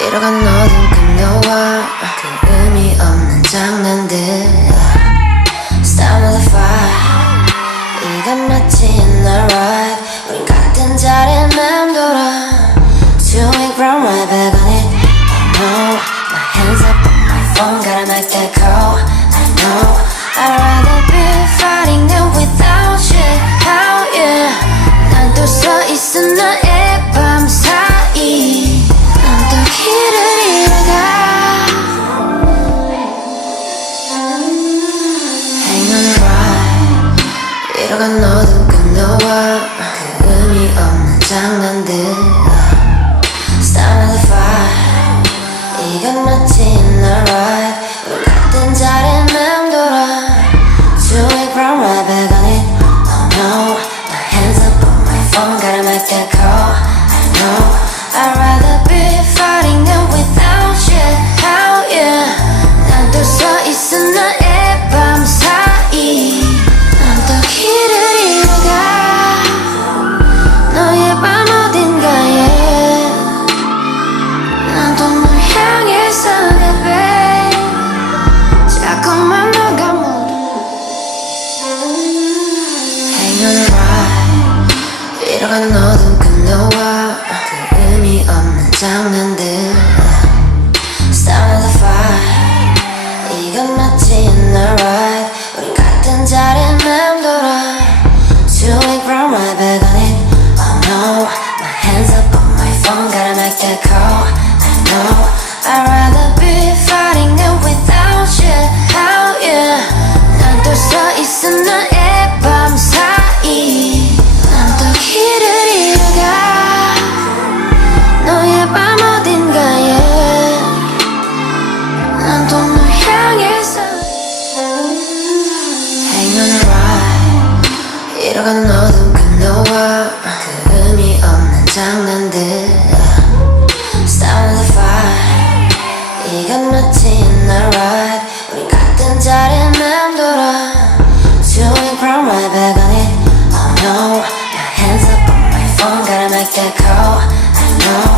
잃어간 어둠 그녀와 그 의미 없는 장난들 Start with a fire 이건 마치 옛날 ride 우린 같은 자리에 맴돌아 Too weak from right back on it I know my hands up on my phone gotta make that call I know I'd rather be fighting than without you How yeah 난 또 서 있어 너의 밤 사이 난 또 길을 잃어가 Hang on a ride 잃어간 어둠 그녀와 그 의미 없는 장난들 Start with a fire 이건 마치 옛날 ride 우리 같은 자리에 맴돌아 Too weak from right back on it Oh no my hands up on my phone gotta make that call I know I'd rather be fighting than without you How yeah 난 또 서 있어 너의 밤 사이 난 또 길을 잃어가 너의 밤 어딘가에 난 또 널 향해서 가 자꾸만 너가 모르 Hang on a ride 잃어간 어둠 그녀와 그 의미 없는 장난들 Start with a fire 이건 마치 옛날 ride 우린 같은 자리에 맴돌아 Too weak from right back on it Oh no my hands up on my phone gotta make that call I know I'd rather be fighting than without you How yeah 난 또 서 있어 너의 밤 사이 난 또 길을 잃어가 너의 밤 어딘가에 난 또 널 향해서 Hang on a ride 잃어간 어둠 그녀와 그 의미 없는 장난들 Start with a fire 이건 마치 옛날 ride 우린 같은 자리에 맴돌아 Too weak from right back on it Oh no my hands up on my phone gotta make that call I know